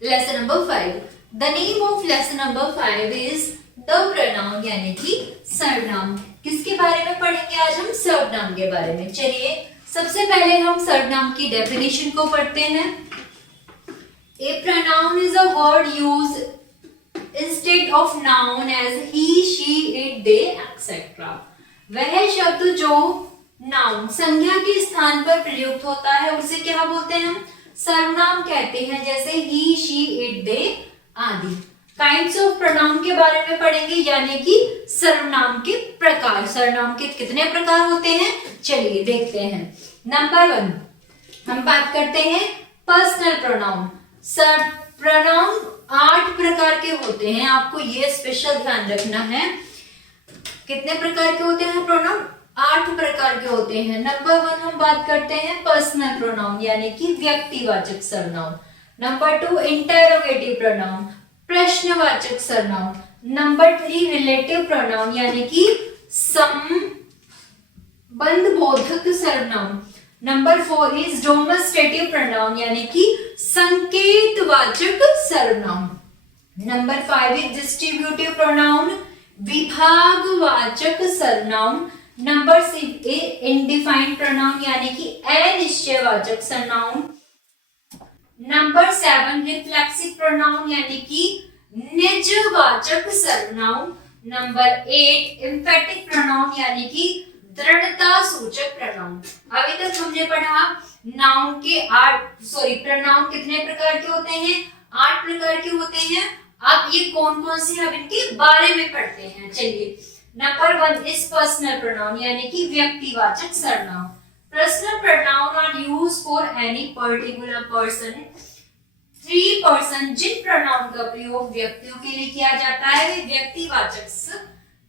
lesson number 5. The name of lesson number 5 is the pronoun यानी कि सर्वनाम। किसके बारे में पढ़ेंगे आज हम? सर्वनाम के बारे में। चलिए सबसे पहले हम सर्वनाम की डेफिनेशन को पढ़ते हैं। A pronoun is a word used instead of noun as he, she, it, they, etc. वह शब्द जो नाउन संज्ञा के स्थान पर प्रयुक्त होता है उसे क्या बोलते हैं हम? सर्वनाम कहते हैं, जैसे ही, शी, इट, दे आदि। काइंड्स ऑफ प्रोनाउन के बारे में पढ़ेंगे, यानी कि सर्वनाम के प्रकार। सर्वनाम के कितने प्रकार होते हैं चलिए देखते हैं। नंबर 1 हम बात करते हैं पर्सनल प्रोनाउन। प्रोनाउन 8 प्रकार के होते हैं, आपको ये स्पेशल ध्यान रखना है। कितने प्रकार के होते हैं प्रोनाउन? 8 प्रकार के होते हैं। नंबर 1 हम बात करते हैं पर्सनल प्रोनाउन यानी कि व्यक्तिवाचक सर्वनाम। नंबर 2 इंटरोगेटिव प्रोनाउन, प्रश्नवाचक सर्वनाम। नंबर 3 रिलेटिव प्रोनाउन यानी कि संबंधबोधक सर्वनाम। नंबर 4 इज डेमोन्स्ट्रेटिव प्रोनाउन यानी कि संकेतवाचक सर्वनाम। नंबर 5 इज डिस्ट्रीब्यूटिव प्रोनाउन, विभागवाचक सर्वनाम। नंबर 6 इनडिफाइंड प्रोनाउन यानी कि अनिश्चयवाचक सर्वनाम। नंबर 7 रिफ्लेक्सिव प्रोनाउन यानी कि निजवाचक सर्वनाम। नंबर 8 एम्फेटिक प्रोनाउन यानी कि दृढ़ता सूचक प्रोनाउन। अभी तक हमने पढ़ा नाउन के प्रोनाउन कितने प्रकार के होते हैं? 8 प्रकार के होते हैं। अब ये कौन कौन से हम इनके बारे में पढ़ते हैं। चलिए नंबर 1 इज पर्सनल प्रोनाउन यानी कि व्यक्तिवाचक सर्वनाम। Personal pronoun are used for any particular person. 3 person जिन प्रोनाउन का प्रयोग व्यक्तियों के लिए किया जाता है वे व्यक्तिवाचक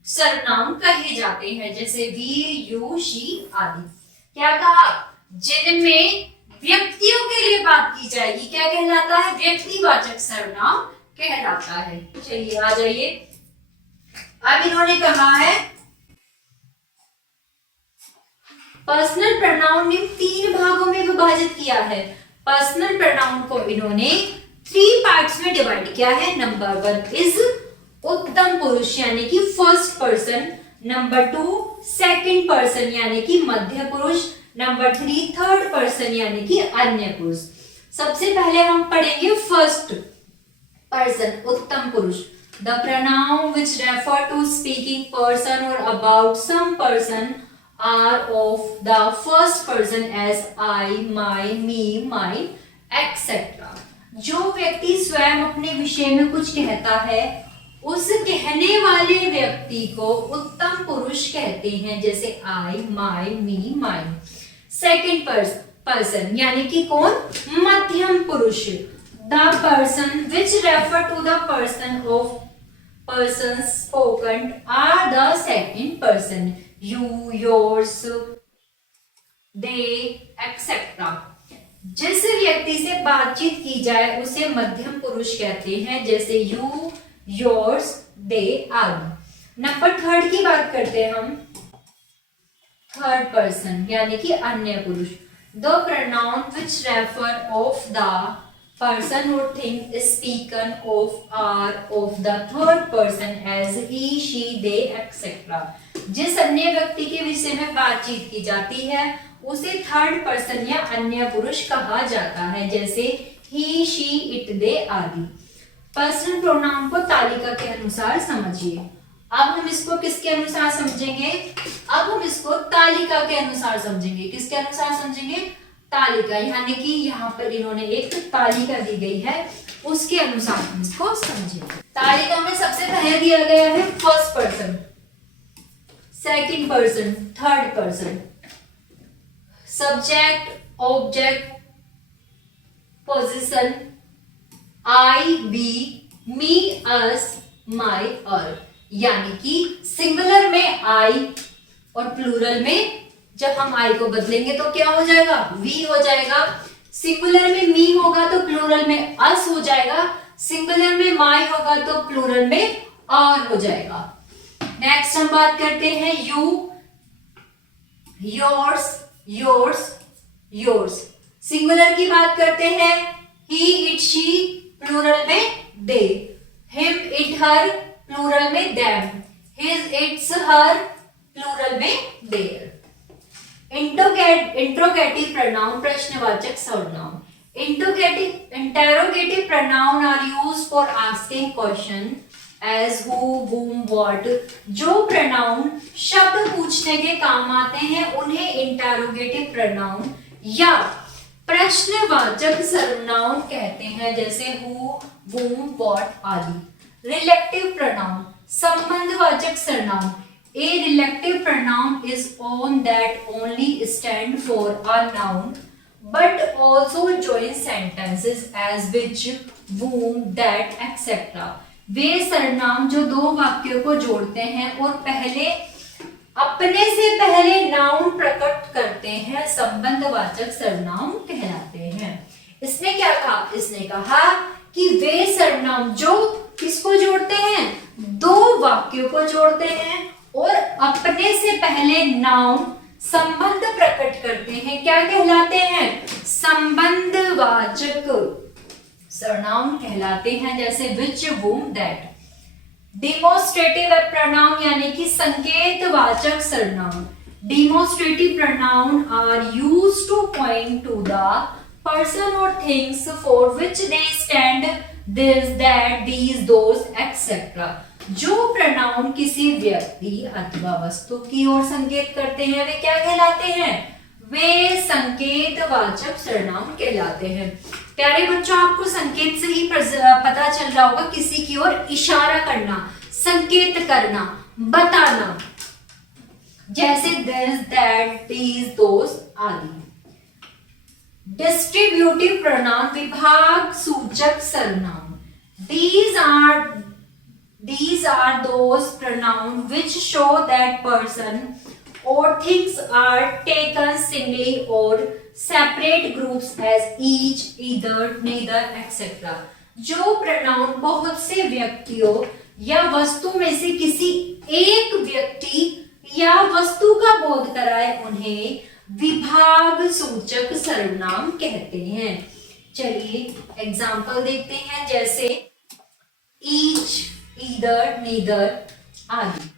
सर्वनाम कहे जाते हैं, जैसे वी, यू, शी आदि। क्या कहा? जिनमें व्यक्तियों के लिए बात की जाएगी क्या कहलाता है? व्यक्तिवाचक सर्वनाम कहलाता है। चलिए आ जाइए। अब इन्होंने कहा है पर्सनल प्रोनाउन ने 3 भागों में विभाजित किया है। पर्सनल प्रोनाउन को इन्होंने 3 पार्ट्स में डिवाइड किया है। नंबर 1 इज उत्तम पुरुष यानी कि first person. Number 2 second person यानी कि मध्य पुरुष। नंबर 3 थर्ड पर्सन यानी कि अन्य पुरुष। सबसे पहले हम पढ़ेंगे फर्स्ट पर्सन, उत्तम पुरुष। The pronoun which refer to speaking person or about some person are of the first person as I, my, me, mine, etc. जो व्यक्ति स्वयं अपने विषय में कुछ कहता है उस कहने वाले व्यक्ति को उत्तम पुरुष कहते हैं, जैसे I, my, me, mine। Second person यानी कि कौन? मध्यम पुरुष। The person which refer to the person of persons spoken are the second person, you, yours, they, etc. जिस व्यक्ति से बातचीत की जाए उसे मध्यम पुरुष कहते हैं, जैसे you, yours, they आदि। नंबर 3 की बात करते हैं हम। थर्ड पर्सन यानी कि अन्य पुरुष। The pronoun which refer of the person or thing is spoken of are of the third person as he, she, they, etc. जिस अन्य व्यक्ति के विषय में बातचीत की जाती है उसे थर्ड पर्सन या अन्य पुरुष कहा जाता है, जैसे he, she, it, they आदि। पर्सनल प्रोनाउन को तालिका के अनुसार समझिए। अब हम इसको किसके अनुसार समझेंगे? अब हम इसको तालिका के अनुसार समझेंगे। किसके अनुसार समझेंगे? तालिका, यानी कि यहाँ पर इन्होंने एक तालिका दी गई है उसके अनुसार हम इसको समझेंगे। तालिका में सबसे पहले दिया गया है first person, second person, third person, subject, object, position, I, we, me, us, my, our. यानी कि सिंगुलर में आई और प्लूरल में जब हम आई को बदलेंगे तो क्या हो जाएगा? वी हो जाएगा। सिंगुलर में मी होगा तो प्लूरल में अस हो जाएगा। सिंगुलर में माई होगा तो प्लूरल में आर हो जाएगा। नेक्स्ट हम बात करते हैं you, yours, yours, yours. Singular की बात करते हैं ही, इट, शी। प्लूरल में they, him it her plural में them, his its her plural में देयर। इंट्रोगेटिव प्रोनाउन प्रश्नवाचक सर्वनाम। Interrogative pronoun are used for asking question as who, whom, what। जो pronoun शब्द पूछने के काम आते हैं उन्हें interrogative pronoun या प्रश्नवाचक सर्वनाम कहते हैं, जैसे who, whom, what आदि। Relative pronoun संबंधवाचक सर्वनाम। A relative pronoun is one that only stand for a noun but also join sentences as which, whom, that, etc। वे सर्वनाम जो दो वाक्यों को जोड़ते हैं और अपने से पहले नाउन प्रकट करते हैं, संबंधवाचक सर्वनाम कहलाते हैं। इसने क्या कहा? इसने कहा कि वे सर्वनाम जो किसको जोड़ते हैं? दो वाक्यों को जोड़ते हैं और अपने से पहले नाउन संबंध प्रकट करते हैं, क्या कहलाते हैं? संबंधवाचक सर्वनाम कहलाते हैं, जैसे which, whom, that। Demonstrative pronoun यानी कि संकेतवाचक सर्वनाम। Demonstrative pronoun are used to point to the person और things for which they stand, this, that, these, those, etcetera. जो प्रोनाउन किसी व्यक्ति अथवा वस्तु की ओर संकेत करते हैं वे क्या कहलाते हैं? वे संकेतवाचक सर्वनाम कहलाते हैं। प्यारे बच्चों, आपको संकेत से ही पता चल रहा होगा किसी की ओर इशारा करना, संकेत करना, बताना, जैसे दिस, दैट, दीज, दोज आदि। डिस्ट्रीब्यूटिव प्रोनाउन विभाग सूचक सर्वनाम। These are those pronouns which show that person or things are taken singly or separate groups as each, either, neither, etc। जो pronoun बहुत से व्यक्तियों या वस्तु में से किसी एक व्यक्ति या वस्तु का बोध कराए उन्हें विभाग सूचक सर्वनाम कहते हैं। चलिए एग्जाम्पल देखते हैं, जैसे each, either, neither आदि।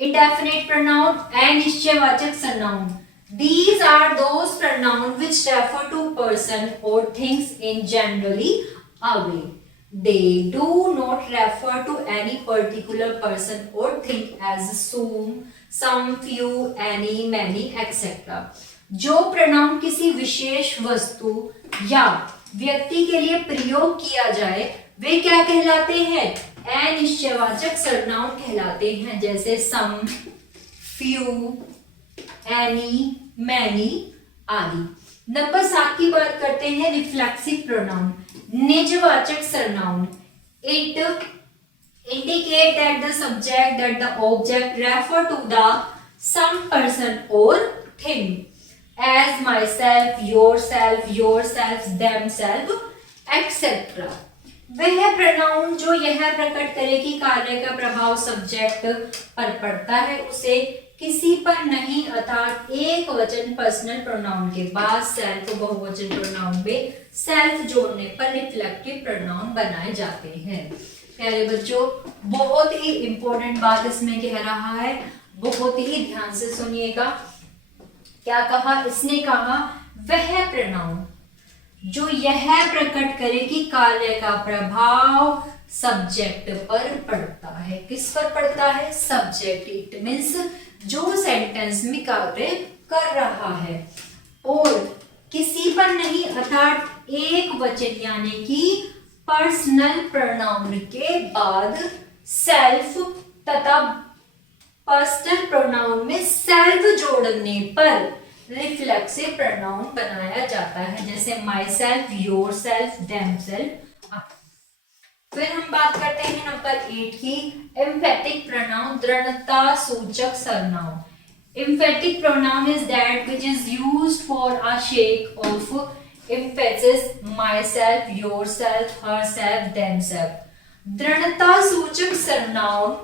इंडेफिनिट प्रोनाउन अनिश्चयवाचक सर्वनाम। These are those pronouns which refer to person or things in generally a way. They do not refer to any particular person or thing as some, few, any, many, etc। जो pronoun किसी विशेष वस्तु या व्यक्ति के लिए प्रयोग किया जाए वे क्या कहलाते हैं? अनिश्चयवाचक सर्वनाम कहलाते हैं, जैसे सम, फ्यू, एनी, मैनी आदि। नंबर 7 की बात करते हैं, रिफ्लेक्सिव प्रोनाउन निजवाचक सर्वनाम। It indicate that the subject, that the object refer to the same person और thing as myself, yourself, themself etcetera. वह प्रोनाउन जो यह प्रकट करे कि कार्य का प्रभाव सब्जेक्ट पर पड़ता है उसे किसी पर नहीं, अर्थात एक वचन पर्सनल प्रोनाउन के बाद सेल्फ, बहुवचन प्रोनाउन में सेल्फ जोड़ने पर रिफ्लेक्टिव प्रोनाउन बनाए जाते हैं। प्यारे बच्चों, बहुत ही इंपॉर्टेंट बात इसमें कह रहा है, बहुत ही ध्यान से सुनिएगा। क्या कहा इसने? कहा वह प्रोनाउन जो यह प्रकट करे कि कार्य का प्रभाव सब्जेक्ट पर पड़ता है। किस पर पड़ता है? सब्जेक्ट। इट मीन्स जो सेंटेंस में कार्य कर रहा है, और किसी पर नहीं, अर्थात एक वचन यानी कि पर्सनल प्रोनाउन के बाद सेल्फ तथा पर्सनल प्रोनाउन में सेल्फ जोड़ने पर रिफ्लेक्सिव प्रोनाउन बनाया जाता है, जैसे my self, yourself, them self. फिर हम बात करते हैं नंबर 8 की, एम्फेटिक प्रोनाउन दृढ़ता सूचक सर्वनाम। Emphatic pronoun is that which is used for a shake of emphasis, my self, your self, her self, them self. दृढ़ता सूचक सर्वनाम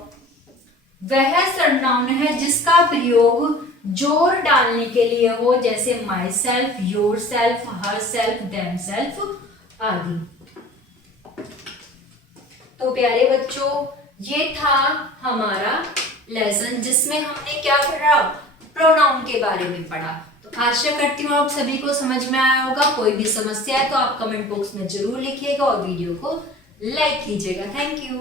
वह सर्वनाम है जिसका प्रयोग जोर डालने के लिए हो, जैसे my self, your self, her self, them self आदि। तो प्यारे बच्चों, ये था हमारा लेसन जिसमें हमने क्या पढ़ा, प्रोनाउन के बारे में पढ़ा। तो आशा करती हूँ आप सभी को समझ में आया होगा। कोई भी समस्या है तो आप कमेंट बॉक्स में जरूर लिखिएगा और वीडियो को लाइक कीजिएगा। Thank you.